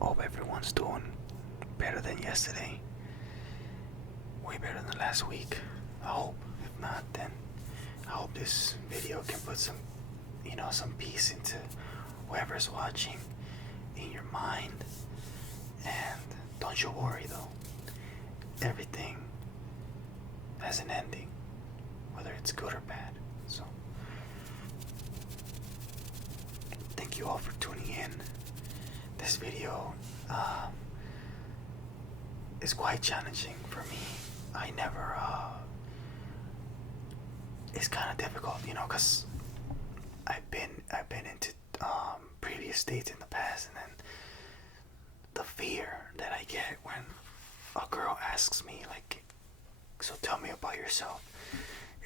Hope everyone's doing better than yesterday. Way better than last week. I hope. If not, then I hope this video can put some peace into whoever's watching in your mind. And don't you worry though. Everything has an ending, whether it's good or bad. So, thank you all for tuning in. This video is quite challenging for me. It's kind of difficult, because I've been into previous dates in the past, and then the fear that I get when a girl asks me, like, so tell me about yourself,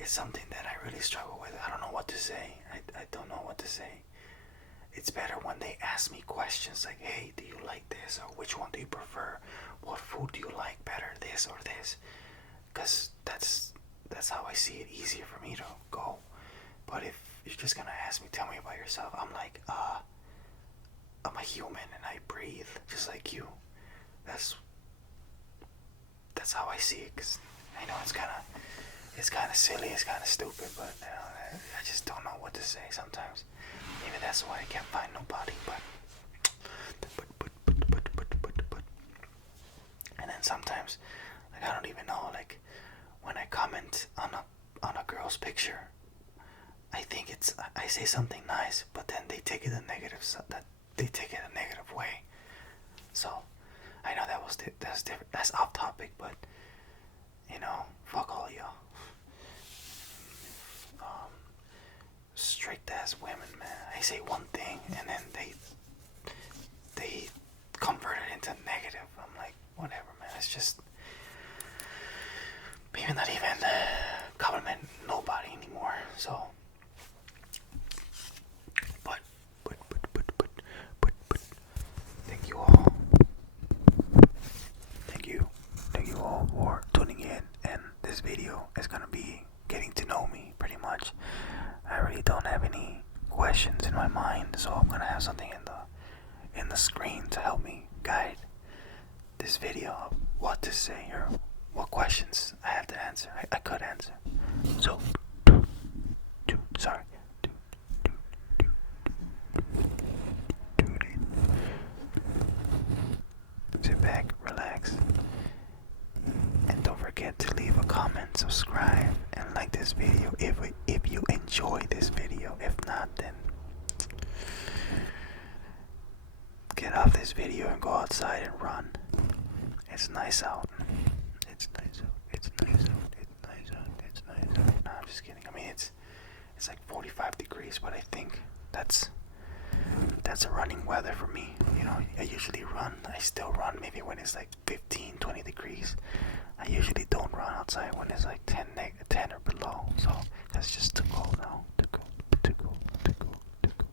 is something that I really struggle with. I don't know what to say. I don't know what to say. It's better when they ask me questions like, hey, do you like this, or which one do you prefer? What food do you like better, this or this? Because that's how I see it, easier for me to go. But if you're just gonna ask me, tell me about yourself, I'm like, I'm a human and I breathe just like you. That's how I see it. Cause I know it's kind of silly, it's kind of stupid, but I just don't know what to say sometimes. Maybe that's why I can't find nobody. But and then sometimes, like, I don't even know, like, when I comment on a girl's picture, I think I say something nice, but then they take it a negative way. So I know that's different. That's off topic, but fuck all y'all. Strict ass women, man. I say one thing and then they convert it into negative. I'm like, whatever, man. It's just maybe not even compliment nobody anymore. So, but thank you all. Thank you all for tuning in. And this video is gonna be getting to know me pretty much. I really don't have any questions in my mind, so I'm gonna have something in the screen to help me guide this video of what to say or what questions I have to answer. I could answer. So, sorry. Sit back, relax, and don't forget to leave a comment, subscribe, and like this video if you enjoy this video. If not, then get off this video and go outside and run. It's nice out. It's nice out. It's nice out. It's nice out. It's nice out. No, I'm just kidding. I mean, it's like 45 degrees, but I think that's a running weather for me. I usually run. I still run maybe when it's like 15, 20 degrees. I usually don't run outside when it's like 10 or below. So that's just too cold now. Too cold. Too cold. Too cold. Too cold.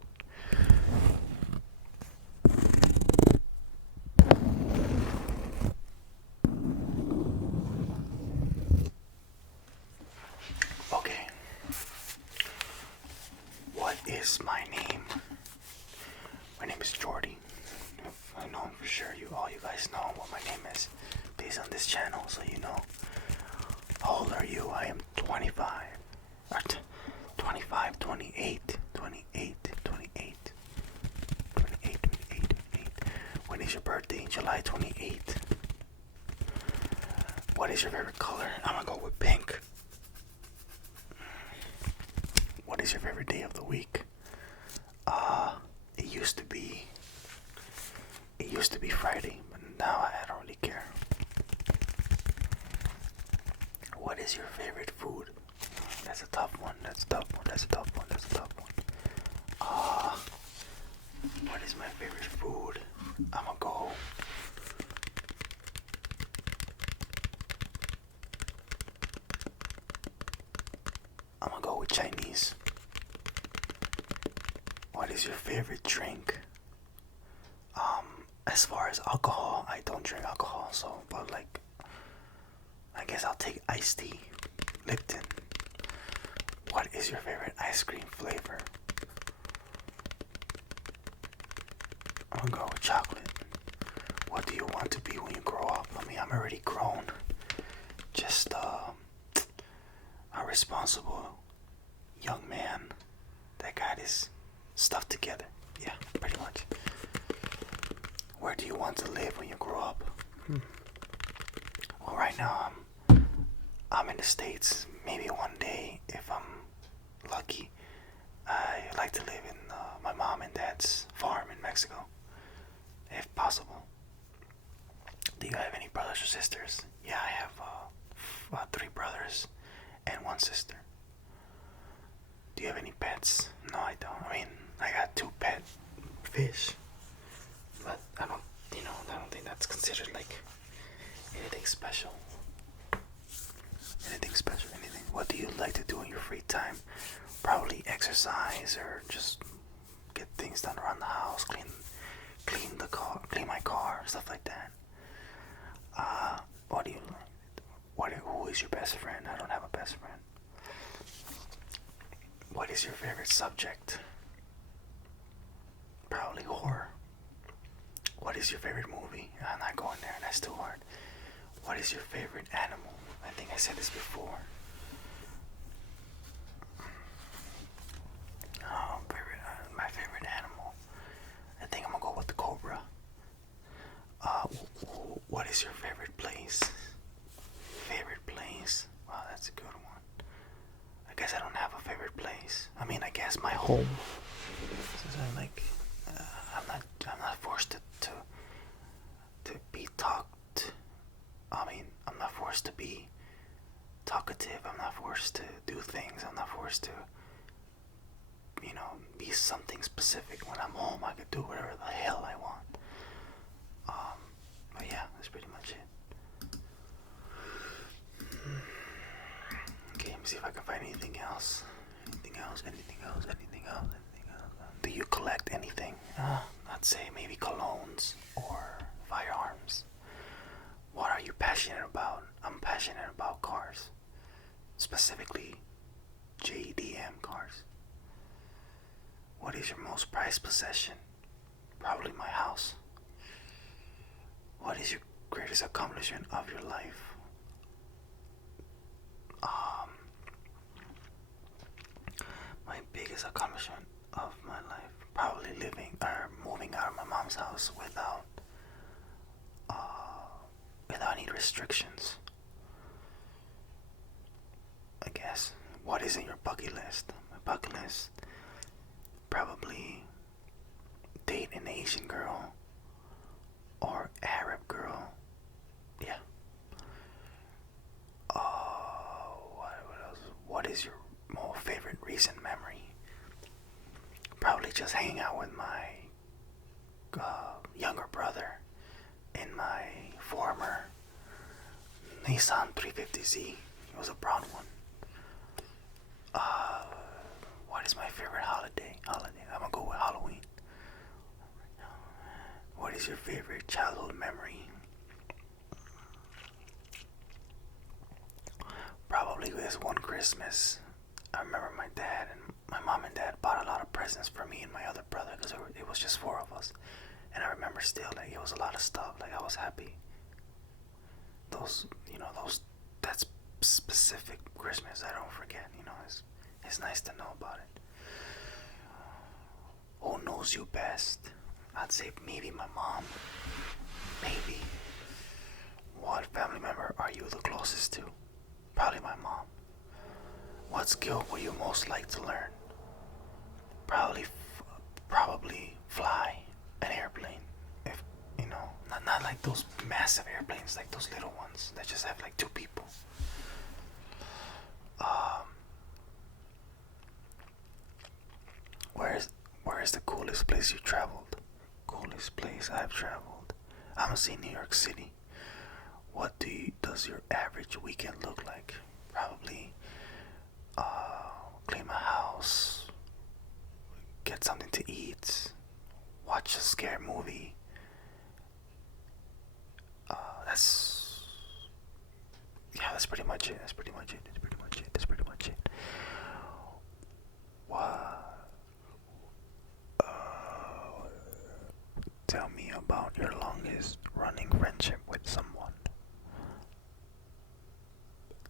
Okay. What is my name? My name is Jordy. I know for sure all you guys know what my name is based on this channel, so you know. How old are you? I am 25. Or 25, 28, 28, 28, 28, 28, 28. When is your birthday? July 28th. What is your favorite color? I'm gonna go with pink. What is your favorite day of the week? It used to be Friday, but now I don't really care. What is your favorite food? That's a tough one. That's a tough one. That's a tough one. That's a tough one. What is my favorite food? I'm gonna go with Chinese. What is your favorite drink? As far as alcohol, I don't drink alcohol, but like, I guess I'll take iced tea, Lipton. What is your favorite ice cream flavor? I'm gonna go with chocolate. What do you want to be when you grow up? I mean, I'm already grown. Just a responsible young man that got his stuff together. Yeah, pretty much. Where do you want to live when you grow up? Well, right now I'm in the States. Maybe one day, if I'm lucky, I like to live in my mom and dad's farm in Mexico, if possible. Do you have any brothers or sisters? Yeah, I have 3 brothers and 1 sister. Do you have any pets? No, I don't. I mean, I got 2 pet fish, but I don't think that's considered like anything special. Anything special? Anything? What do you like to do in your free time? Probably exercise or just get things done around the house, clean the car, clean my car, stuff like that. What do you like? Who is your best friend? I don't have a best friend. What is your favorite subject? Probably horror. What is your favorite movie? I'm not going there, that's too hard. What is your favorite animal? I think I said this before. My favorite animal. I think I'm gonna go with the cobra. What is your favorite place? Favorite place? Wow, that's a good one. I guess I don't have a favorite place. I mean, I guess my home. Since I'm like, I'm not forced to be talked. I mean, I'm not forced to be talkative. I'm not forced to do things. I'm not forced to, be something specific. When I'm home, I could do whatever the hell I want. But yeah, that's pretty much it. Okay, let me see if I can find anything else. Anything else? Do you collect anything? I'd say maybe colognes or firearms. What are you passionate about? I'm passionate about cars. Specifically, JDM cars. What is your most prized possession? Probably my house. What is your greatest accomplishment of your life? My biggest accomplishment of my life, probably moving out of my mom's house without any restrictions. I guess. What is in your bucket list? My bucket list, probably date an Asian girl or Arab girl. Yeah. What else? What is your most favorite recent memory? Probably just hanging out with my younger brother in my former Nissan 350Z. It was a brown one. What is my favorite holiday? I'm gonna go with Halloween. What is your favorite childhood memory? Probably this one Christmas. I remember my mom and dad bought a lot of presents for me and my other brother because it was just 4 of us. And I remember still, like, it was a lot of stuff. Like, I was happy. That's specific Christmas I don't forget. It's nice to know about it. Who knows you best? I'd say maybe my mom. Maybe. What family member are you the closest to? Probably my mom. What skill would you most like to learn? Probably fly an airplane. If not like those massive airplanes, like those little ones that just have like 2 people. Where is the coolest place you traveled? Coolest place I've traveled. I'm gonna say New York City. What does your average weekend look like? Probably clean my house, get something to eat, watch a scary movie. That's pretty much it. What? Tell me about your longest running friendship with someone.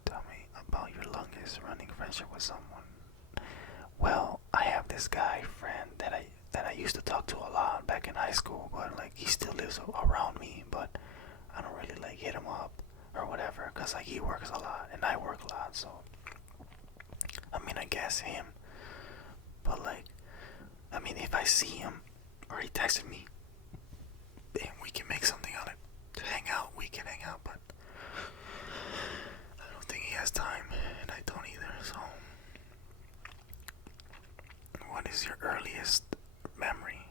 Tell me about your longest running friendship with someone. Well, I have this guy friend that I used to talk to a lot back in high school, but like he still lives around me, but I don't really like hit him up or whatever, cause like he works a lot and I work a lot, so I mean I guess him. But like, I mean if I see him or he texted me, then we can make something out of it. To hang out, we can hang out, but I don't think he has time, and I don't either. So, what is your earliest memory?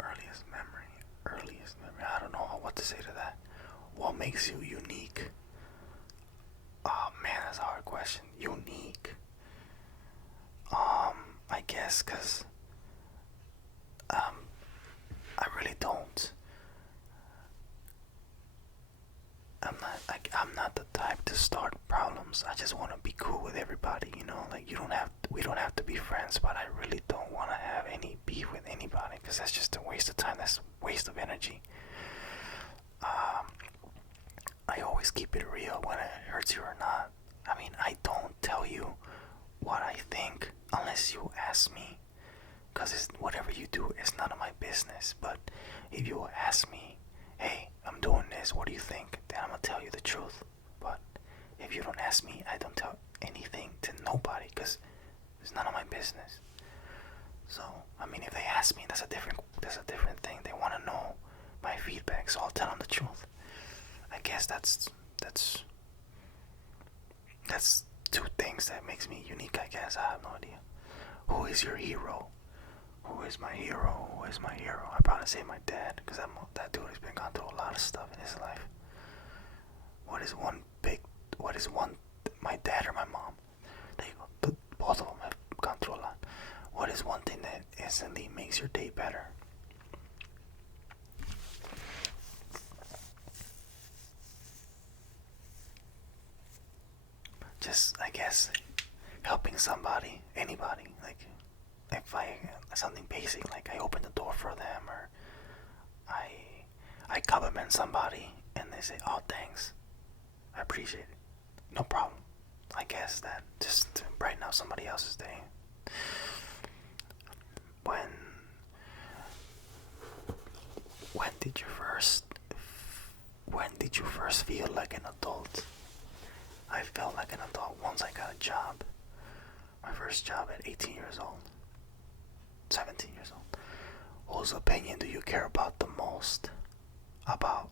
Earliest memory. Earliest memory. I don't know what to say to that. What makes you unique? Oh man, that's a hard question. Unique. I guess because I really don't. I'm not the type to start problems. I just want to be cool with everybody, you know. Like we don't have to be friends, but I really don't want to have any beef with anybody because that's just a waste of time. That's a waste of energy. I always keep it real when it hurts you or not. I mean, I don't tell you what I think unless you ask me, because whatever you do is none of my business. But if you ask me, hey, I'm doing this, what do you think? Then I'm gonna tell you the truth. But if you don't ask me, I don't tell anything to nobody because it's none of my business. So I mean, if they ask me, that's a different thing. They want to know my feedback, so I'll tell them the truth. I guess that's two things that makes me unique. I guess I have no idea. Who is your hero? Who is my hero? Who is my hero? I'd probably say my dad, because that dude has been gone through a lot of stuff in his life. My dad or my mom? There you go. Both of them have gone through a lot. What is one thing that instantly makes your day better? Just, I guess, helping somebody, anybody. Like, if something basic, like I open the door for them, or I compliment somebody and they say, oh thanks, I appreciate it, no problem. I guess that just to brighten up somebody else's day. When did you first feel like an adult? I felt like an adult once I got a job. My first job at 18 years old. 17 years old. Whose opinion do you care about the most? About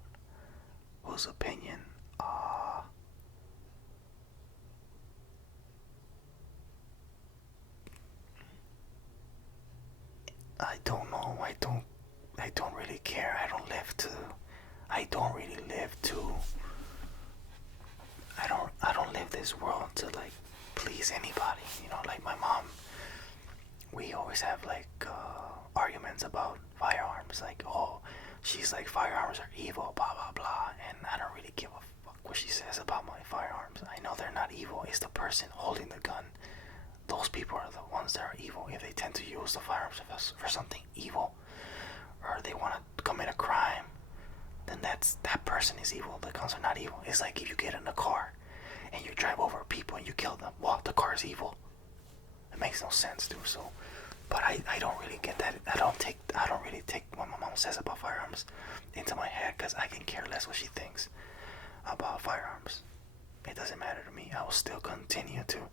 whose opinion? I don't know. I don't really care. I don't really live to. I don't live this world to like please anybody. You know, like my mom. We always have like arguments about firearms. Like, oh, she's like, firearms are evil, blah blah blah, and I don't really give a fuck what she says about my firearms. I know they're not evil. It's the person holding the gun. Those people are the ones that are evil. If they tend to use the firearms for something evil, or they want to commit a crime, then that person is evil. The guns are not evil. It's like if you get in a car and you drive over people and you kill them. Well, the car is evil. It makes no sense, dude. So, but I don't really get that. I don't really take what my mom says about firearms into my head, because I can care less what she thinks about firearms. It doesn't matter to me. I will still continue to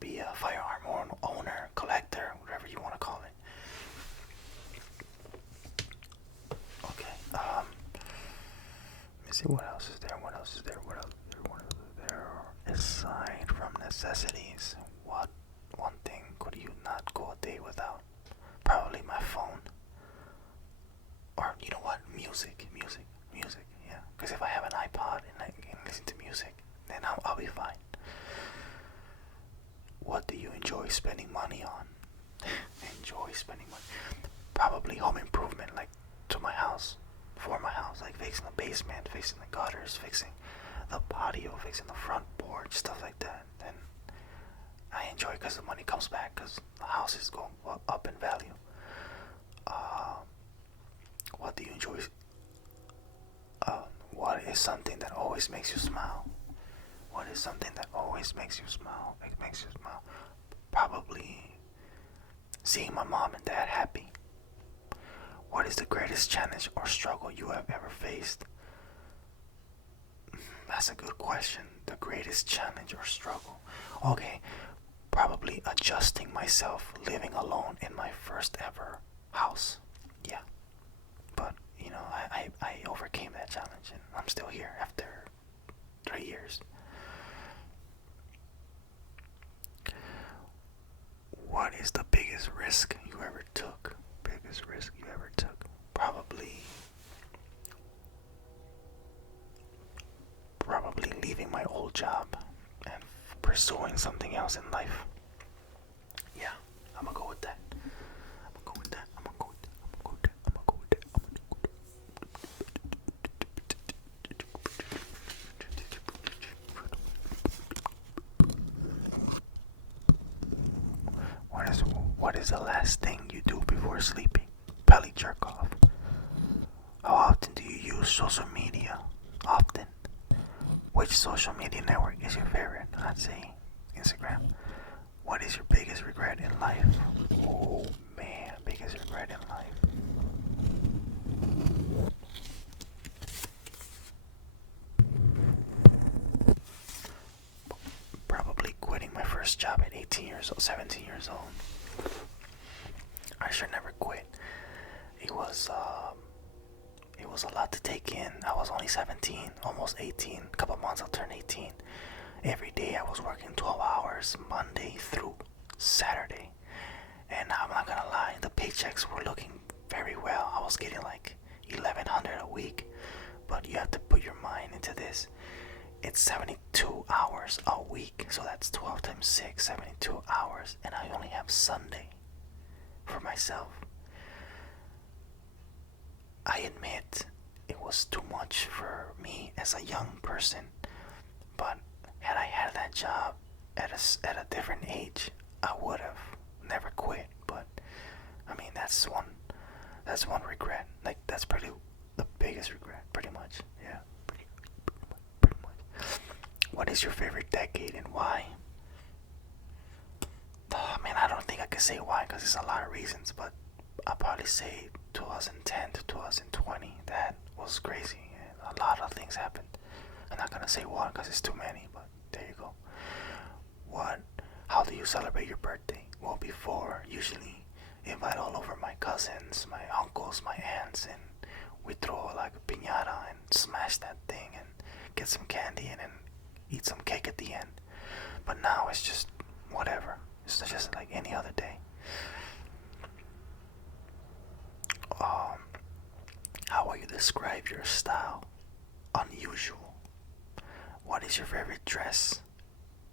be a firearm owner, collector, whatever you want to call it. Okay. Let me see, what else is there? Aside from necessities, what one thing could you not go a day without? Probably my phone. Or you know what? Music. Yeah. Because if I have an iPod and I can listen to music, then I'll be fine. What do you enjoy spending money on? Enjoy spending money. Probably home improvement, like to my house, for my house, like fixing the basement, fixing the gutters, fixing the patio, fixing the front porch, stuff like that. Then I enjoy it because the money comes back, because the house is going up in value. What do you enjoy? What is something that always makes you smile? What is something that always makes you smile? It makes you smile. Probably seeing my mom and dad happy. What is the greatest challenge or struggle you have ever faced? That's a good question. The greatest challenge or struggle. Okay, probably adjusting myself living alone in my first ever house. Yeah. But, I overcame that challenge and I'm still here after 3 years. What is the biggest risk you ever took? Biggest risk you ever took? Probably leaving my old job and pursuing something else in life. Yeah, I'm gonna go with that. What is the last thing you do before sleeping? Belly jerk off. How often do you use social media? Often. Which social media network is your favorite? I'd say Instagram. What is your biggest regret in life? Oh man, biggest regret in life. Probably quitting my first job at 18 years old, 17 years old. I should never quit. It was a lot to take in. I was only 17, almost 18. A couple months I'll turn 18. Every day I was working 12 hours, Monday through Saturday. And I'm not gonna lie, the paychecks were looking very well. I was getting like $1,100 a week. But you have to put your mind into this. It's 72 hours a week. So that's 12 times 6, 72 hours. And I only have Sunday for myself. I admit it was too much for me as a young person, but had I had that job at a different age, I would have never quit. But I mean, that's one regret. Like that's the biggest regret, pretty much. Yeah, pretty much. What is your favorite decade and why? Man, I don't think I could say why because there's a lot of reasons, but I'll probably say 2010 to 2020. That was crazy. A lot of things happened. I'm not gonna say one because it's too many, but there you go. How do you celebrate your birthday? Well, before, usually invite all over my cousins, my uncles, my aunts, and we throw like a piñata and smash that thing and get some candy and then eat some cake at the end. But now it's just whatever. It's just like any other day. How will you describe your style? Unusual. What is your favorite dress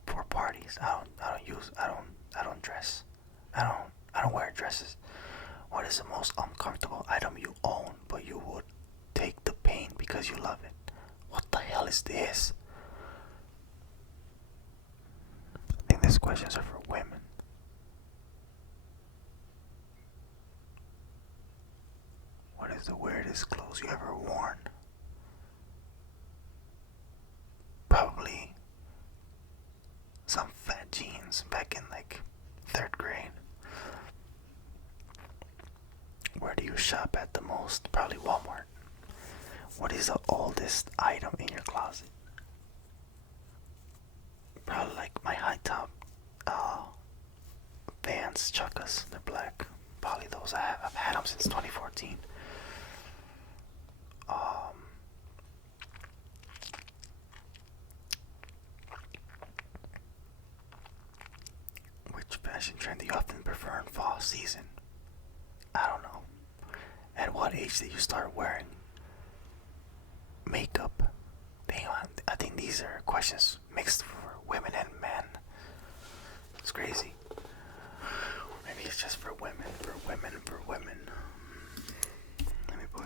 for parties? I don't dress. I don't wear dresses. What is the most uncomfortable item you own but you would take the pain because you love it? What the hell is this? I think these questions are for women. What is the weirdest clothes you ever worn? Probably some fat jeans back in like 3rd grade. Where do you shop at the most? Probably Walmart. What is the oldest item in your closet? Probably like my high top Vans Chukkas. They're black. Probably those I've had them since 2014. Which fashion trend do you often prefer in fall season? I don't know. At what age did you start wearing makeup? Damn, I think these are questions mixed for women and men. It's crazy. Maybe it's just for women. Let me put.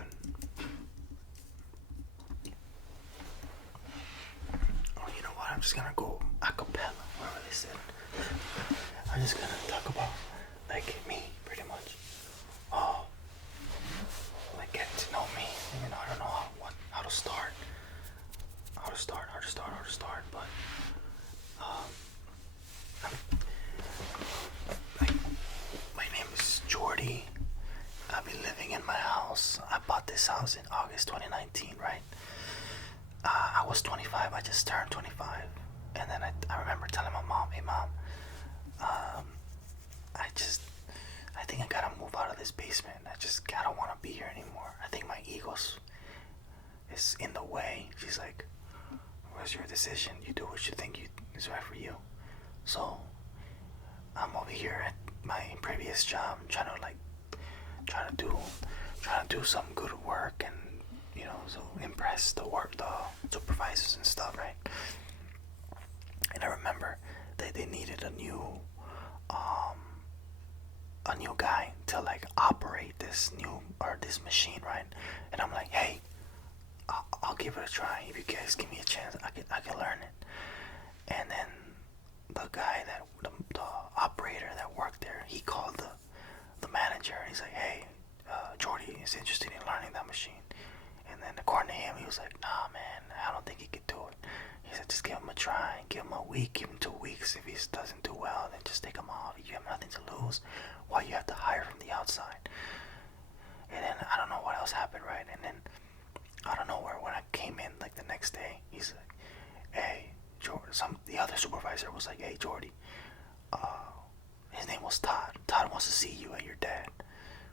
Oh, you know what? I'm just gonna go a cappella, wherever they said. I'm just gonna talk about like me, pretty much. Oh, like get to know me. living in my house. I bought this house in August 2019, right? I was 25. I just turned 25. And then I remember telling my mom, hey mom, um, I think I gotta move out of this basement. I don't want to be here anymore. I think my ego is in the way. She's like, where's your decision? You do what you think is right for you. So I'm over here at my previous job, trying to do some good work, and so impress the supervisors and stuff, right? And I remember they needed a new guy to like operate this machine, right? And I'm like, hey, I'll give it a try. If you guys give me a chance, I can learn it. And then the guy the operator that worked there, he called the manager, and he's like, hey, Jordy is interested in learning that machine. And then according to him, he was like, nah man, I don't think he could do it. He said, just give him a try, give him a week, give him 2 weeks. If he doesn't do well, then just take him off. You have nothing to lose. Why you have to hire from the outside? And then I don't know what else happened, right? And then I don't know when I came in like the next day, he's like, hey, Jordy. The other supervisor was like, hey, Jordy. His name was Todd. Todd wants to see you and your dad.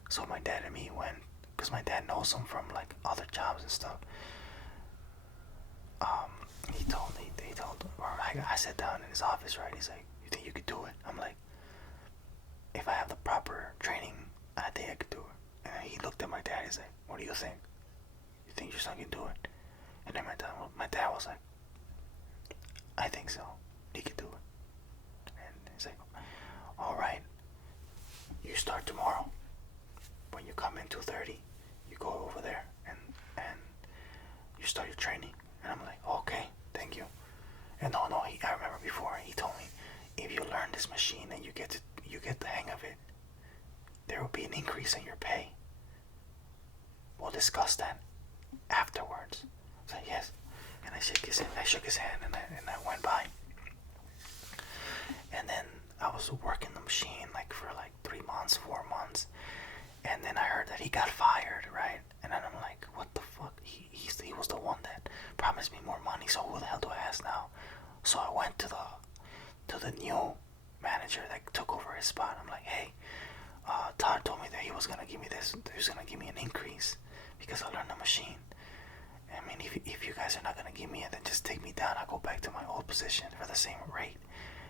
So my dad and me went, because my dad knows him from like other jobs and stuff. I sat down in his office, right? He's like, you think you could do it? I'm like, if I have the proper training, I think I could do it. And he looked at my dad, he's like, what do you think? You think your son can do it? And then my dad was like, I think so. He could do it. And he's like, alright, you start tomorrow. When you come in 2:30, you go over there and you start your training. And I'm like, okay, thank you. And I remember before he told me, if you learn this machine and you get the hang of it, there will be an increase in your pay. We'll discuss that afterwards. I said, yes. And I shook his hand and I went by. And then I was working the machine for 3 months, 4 months. And then I heard that he got fired, right? And then I'm like, what the fuck? He was the one that promised me more money, so who the hell do I ask now? So I went to the new manager that took over his spot. I'm like, hey, Todd told me that he was gonna give me this. He was gonna give me an increase because I learned the machine. I mean, if you guys are not gonna give me it, then just take me down. I'll go back to my old position for the same rate.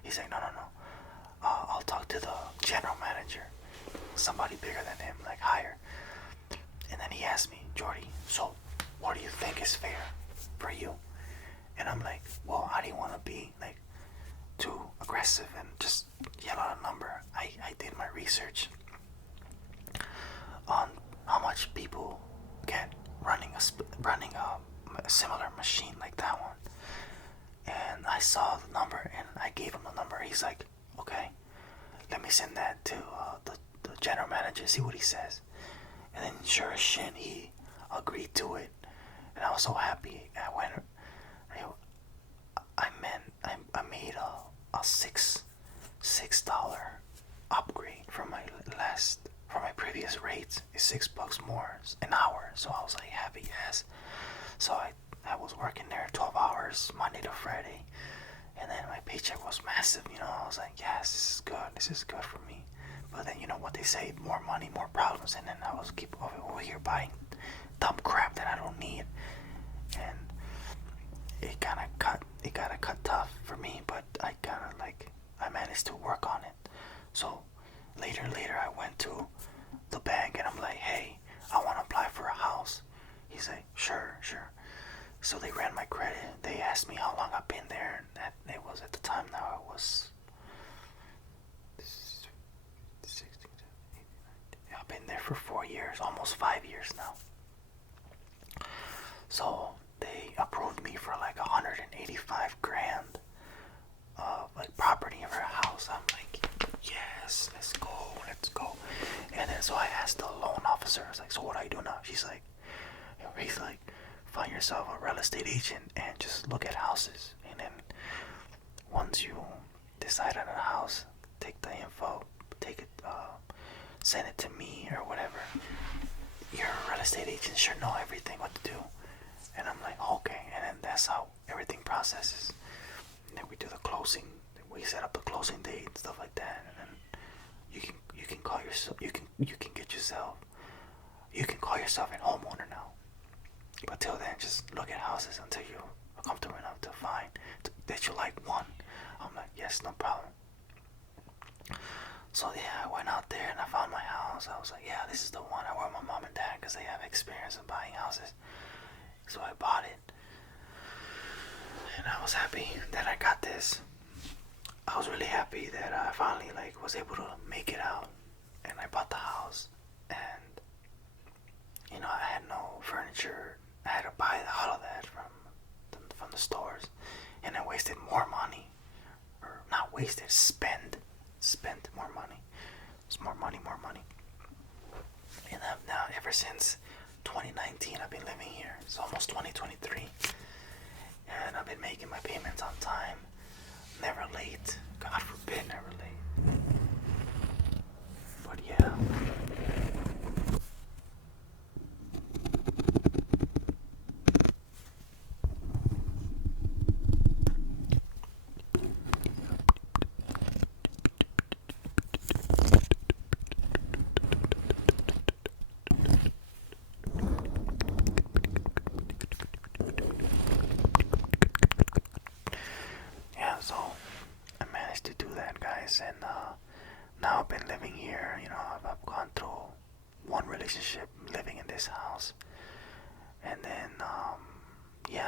He's like, no. I'll talk to the general manager, somebody bigger than him, like higher. And then he asked me, Jordy, so what do you think is fair for you? And I'm like, well, I didn't want to be too aggressive and just yell out a number. I did my research on how much people get running a similar machine like that one. And I saw the number and I gave him the number. He's like, okay, let me send that to the general manager, see what he says. And then sure as shit, he agreed to it. And I was so happy. I made a $6 upgrade from my previous rates. It's $6 more an hour. So I was like happy as. So I was working there 12 hours Monday to Friday, and then my paycheck was massive. I was like, yes, this is good for me. But then what they say, more money, more problems, and then I was keep over here buying dumb crap that I don't need, and it got cut tough for me. But I managed to work on it. So later I went to the bank and I'm like, hey, I want to apply for a house. He's like, sure. So they ran my credit. They asked me how long I've been there, and it was at the time now it was 16, 17, 18, 19. I've been there for 4 years, almost 5 years now. So they approved me for $185,000 of property of her house. I'm like, yes, let's go. And then so I asked the loan officer, I was like, so what do I do now? He's like, find yourself a real estate agent and just look at houses. And then once you decide on a house, take the info, send it to me or whatever. estate agents sure know everything what to do. And I'm like, okay. And then that's how everything processes. And then we do the closing. We set up the closing date and stuff like that. And then you can call yourself, you can get yourself, you can call yourself an homeowner now. But till then, just look at houses until you're comfortable enough to find that you like one. I'm like, yes, no problem. So yeah, I went out there and I found my house. I was like, yeah, this is the one. I work with my mom and dad because they have experience in buying houses. So I bought it. And I was happy that I got this. I was really happy that I finally was able to make it out. And I bought the house. And I had no furniture. I had to buy all of that from the stores. And I wasted more money. Or not wasted, spent more money. It's more money. And now, ever since 2019, I've been living here. It's almost 2023. And I've been making my payments on time. Never late. God forbid, never late. But yeah. So I managed to do that, guys, and now I've been living here. I've gone through one relationship living in this house, and then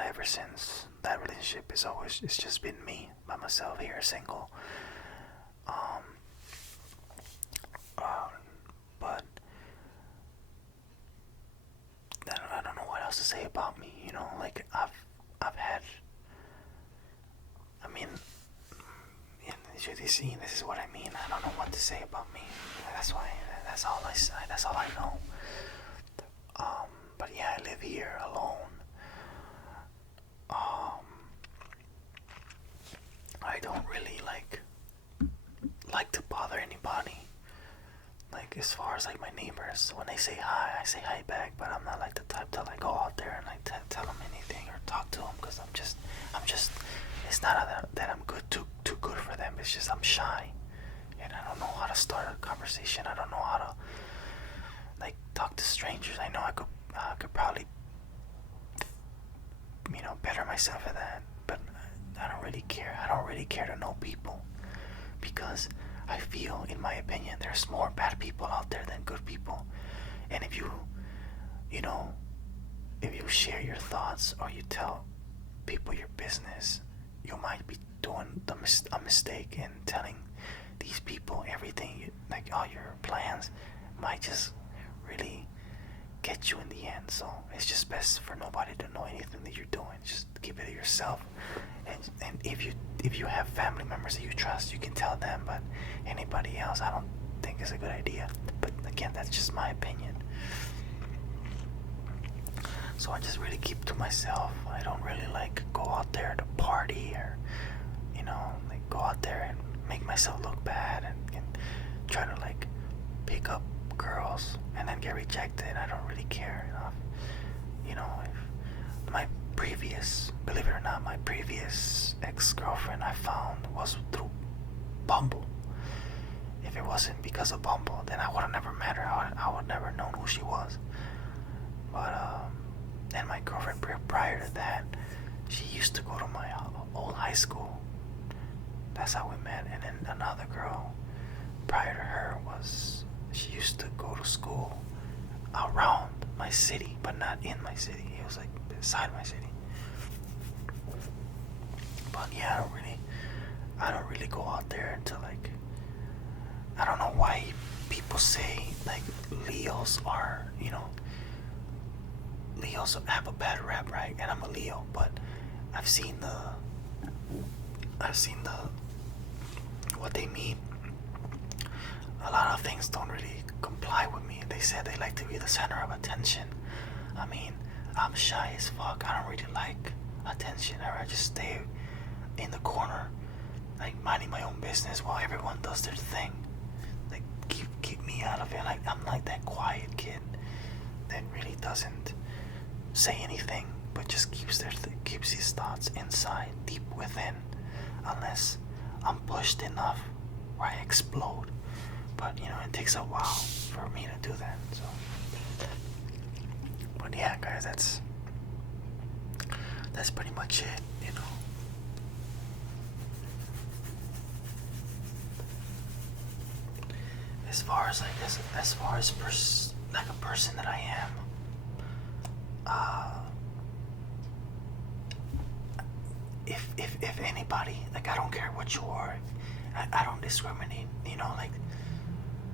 ever since that relationship, it's just been me by myself here, single. But I don't know what else to say about me. I've had. I mean, this is what I mean. I don't know what to say about me. That's all I say. That's all I know. But yeah, I live here alone. I don't really like to bother anybody. As far as my neighbors, when they say hi, I say hi back. But I'm not the type to go out there and tell them anything or talk to them, because I'm just. It's not that I'm too good for them. It's just I'm shy, and I don't know how to start a conversation. I don't know how to talk to strangers. I know I could probably better myself at that, but I don't really care. I don't really care to know people, because I feel, in my opinion, there's more bad people out there than good people. And if you share your thoughts or you tell people your business, you might be doing a mistake in telling these people everything. All your plans might just really get you in the end. So it's just best for nobody to know anything that you're doing. Just keep it to yourself. And if you have family members that you trust, you can tell them. But anybody else, I don't think is a good idea. But again, that's just my opinion. So I just really keep to myself. I don't really go out there to party or go out there and make myself look bad and try to pick up girls and then get rejected. I don't really care enough. If my previous, believe it or not, my previous ex-girlfriend I found was through Bumble. If it wasn't because of Bumble, then I would have never met her. I would never known who she was. But and my girlfriend prior to that, she used to go to my old high school. That's how we met. And then another girl prior to her she used to go to school around my city, but not in my city. It was beside my city. But yeah, I don't really go out there to I don't know why people say Leos are, Leos have a bad rap, right? And I'm a Leo, but I've seen what they mean. A lot of things don't really comply with me. They said they like to be the center of attention. I mean, I'm shy as fuck. I don't really like attention. I just stay in the corner, minding my own business while everyone does their thing. Keep me out of it. I'm that quiet kid that really does say anything, but just keeps his thoughts inside, deep within, unless I'm pushed enough where I explode. But it takes a while for me to do that. So, but yeah, guys, that's pretty much it. As far as like a person that I am, if anybody, like, I don't care what you are, I don't discriminate. Like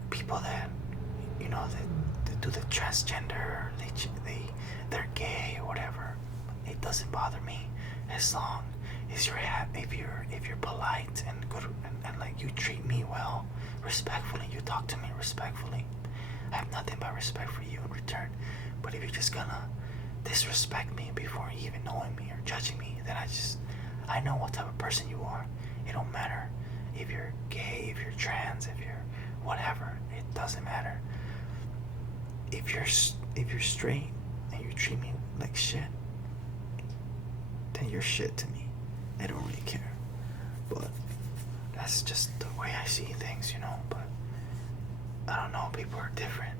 people that that do the transgender, they're gay or whatever. It doesn't bother me as long as if you're polite and good and like you treat me well, respectfully, you talk to me respectfully. I have nothing but respect for you in return. But if you're just gonna disrespect me before even knowing me or judging me, then I know what type of person you are. It don't matter if you're gay, if you're trans, if you're whatever. It doesn't matter. If you're straight and you treat me like shit, then you're shit to me. I don't really care. But that's just the way I see things, But I don't know, people are different.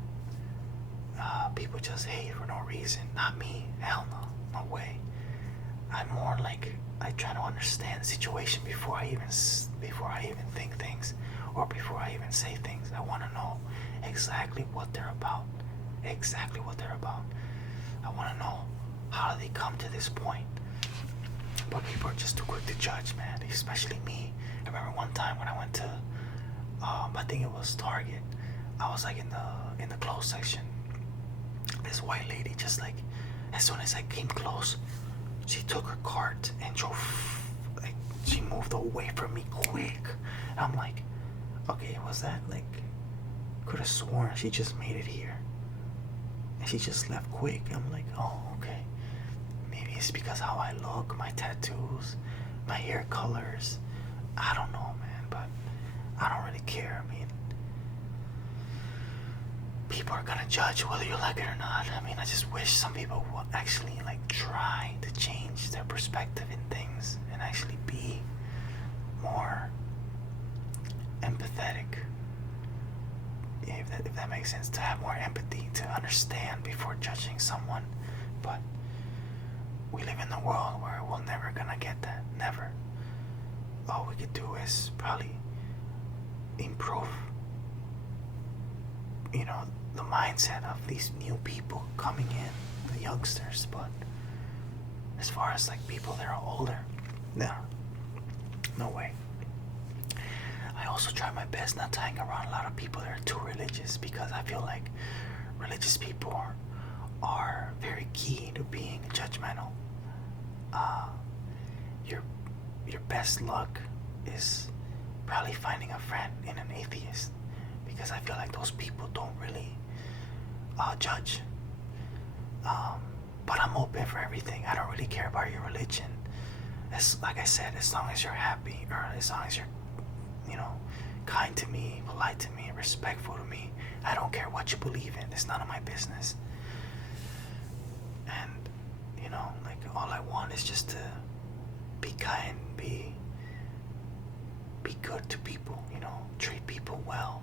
People just hate for no reason. Not me. Hell no. No way. I'm more like, I try to understand the situation before I even think things, or before I even say things. I want to know exactly what they're about. Exactly what they're about. I want to know how they come to this point. But people are just too quick to judge, man. Especially me. I remember one time when I went to, I think it was Target. I was like in the clothes section. This white lady, just like, as soon as I came close, she took her cart and drove. Like, she moved away from me quick. And I'm like, okay, was that like? Could have sworn she just made it here, and she just left quick. I'm like, oh, okay. Maybe it's because how I look, my tattoos, my hair colors. I don't know, man, but I don't really care. I mean, people are gonna judge whether you like it or not. I mean, I just wish some people would actually like try to change their perspective in things and actually be more empathetic. If that makes sense, to have more empathy, to understand before judging someone. But we live in a world where we're never gonna get that. Never. All we could do is probably improve, the mindset of these new people coming in, the youngsters. But as far as like people that are older, no way. I also try my best not to hang around a lot of people that are too religious, because I feel like religious people are very key to being judgmental. Your best luck is probably finding a friend in an atheist, because I feel like those people don't really judge. But I'm open for everything. I don't really care about your religion. Like I said, as long as you're happy, or as long as you're, kind to me, polite to me, respectful to me, I don't care what you believe in. It's none of my business. And, like, all I want is just to be kind, be good to people, treat people well.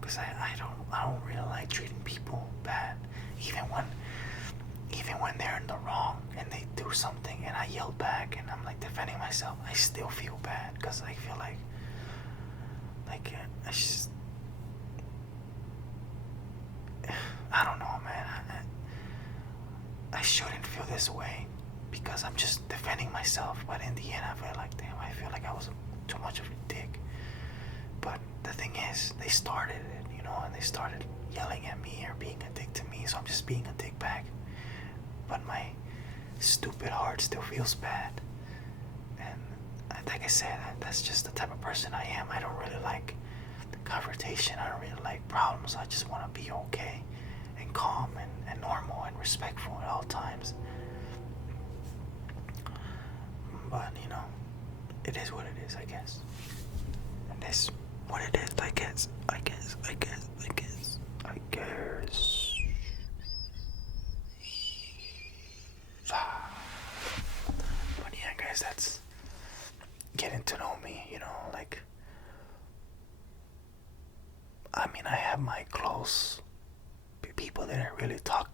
Because I don't really like treating people bad. Even when they're in the wrong and they do something and I yell back and I'm like defending myself, I still feel bad, because I feel like I don't know, man. I shouldn't feel this way, because I'm just defending myself. But in the end, I feel like, damn, I feel like I was too much of a dick. But the thing is, they started it, and they started yelling at me or being a dick to me, so I'm just being a dick back. But my stupid heart still feels bad. And like I said, that's just the type of person I am. I don't really like confrontation. I don't really like problems. I just want to be okay and calm and normal and respectful at all times. But, it is what it is, I guess. And this what it is, I guess.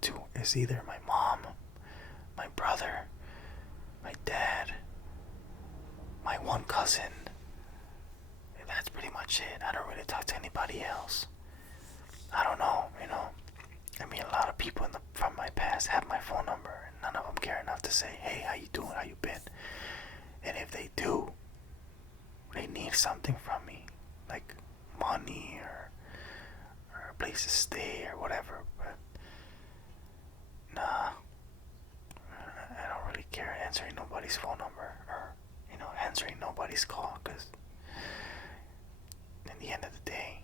to is either my mom, my brother, my dad, my one cousin. And that's pretty much it. I don't really talk to anybody else. I don't know, I mean, a lot of people from my past have my phone number, and none of them care enough to say, hey, how you doing, how you been? And if they do, they need something from me, like money or a place to stay or whatever. But nah, I don't really care answering nobody's phone number or answering nobody's call, because in the end of the day,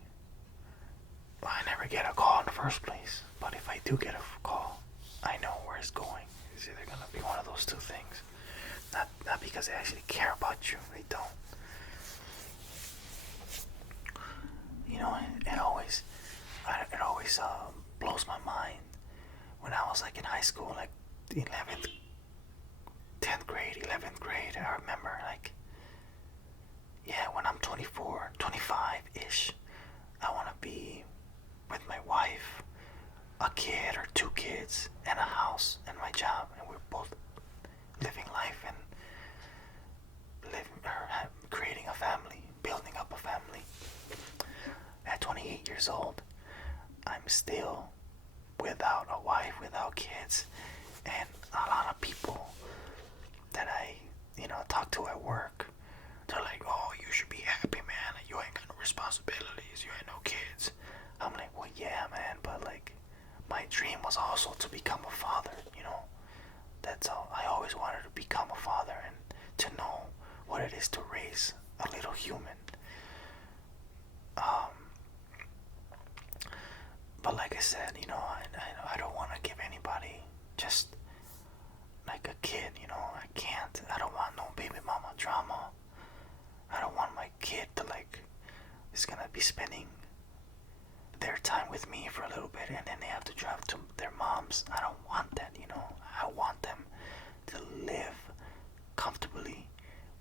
I never get a call in the first place. But if I do get a call, I know where it's going. It's either gonna be one of those two things. Not because they actually care about you. They don't. It always blows my mind when I was like in high school, like 11th, 10th grade, 11th grade. I remember when I'm 24, 25-ish, I want to be with my wife, a kid or two kids, and a house and my job, and we're both living life and creating a family, building up a family. At 28 years old, I'm still without a wife, without kids, and a lot of people that I talk to at work, they're like, oh, you should be happy, man, you ain't got no responsibilities, you ain't no kids. I'm like, well, yeah, man, but my dream was also to become a father. That's all. I always wanted to become a father and to know what it is to raise a little human. But like I said, I don't want to give anybody just like a kid. I can't. I don't want no baby mama drama. I don't want my kid to is gonna be spending their time with me for a little bit and then they have to drive to their mom's. I don't want that. I want them to live comfortably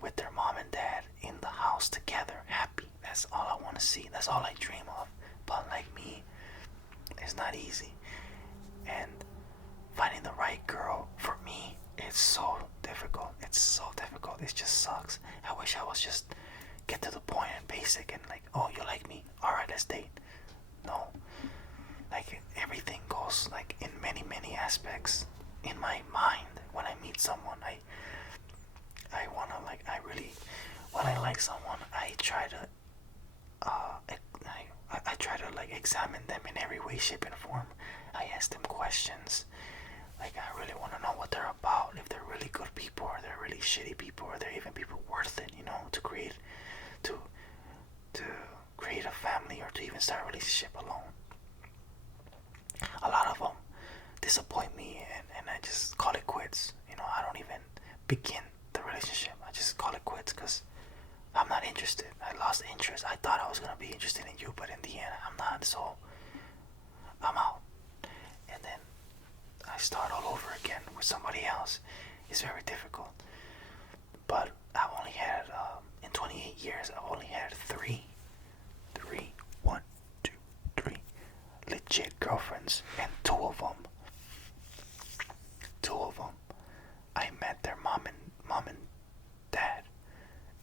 with their mom and dad in the house together, happy. That's all I want to see. That's all I dream of. But like me, it's not easy. And finding the right girl for me, it's so difficult. It's so difficult. It just sucks. I wish I was just get to the point and basic and oh, you like me? Alright, let's date. No. Everything goes in many aspects in my mind. When I meet someone, I wanna when I like someone, I try to I try to examine them in every way, shape, and form. I ask them questions. I really want to know what they're about. If they're really good people, or they're really shitty people, or they're even people worth it, to create a family or to even start a relationship alone. A lot of them disappoint me, and I just call it quits. I don't even begin the relationship. I just call it quits because I'm not interested. I lost interest. I thought I was gonna be interested in you, but in the end, I'm not. So I'm out, and then I start all over again with somebody else. It's very difficult. But I've only had in 28 years, I've only had three, legit girlfriends, and two of them, I met their mom and dad,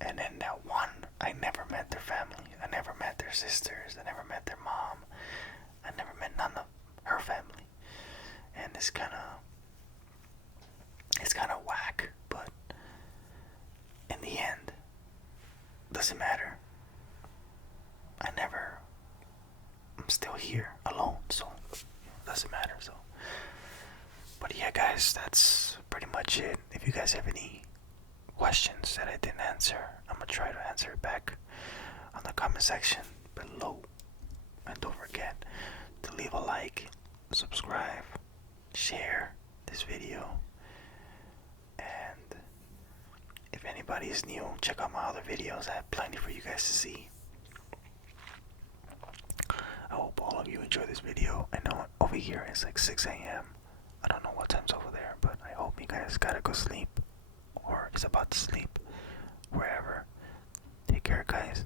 and then that one, I never met their family. I never met their sisters. I never met their mom. I never met none of her family, and it's kind of whack. But in the end, doesn't matter. I'm still here alone, so it doesn't matter. So, but yeah, guys, that's pretty much it. If you guys have any questions that I didn't answer, I'm gonna try to answer it back on the comment section below. And don't forget to leave a like, subscribe, share this video, and if anybody is new, check out my other videos. I have plenty for you guys to see. I hope all of you enjoy this video. I know over here it's 6 a.m. I don't know what time's over there, but I hope you guys gotta go sleep or is about to sleep, wherever. Take care, guys.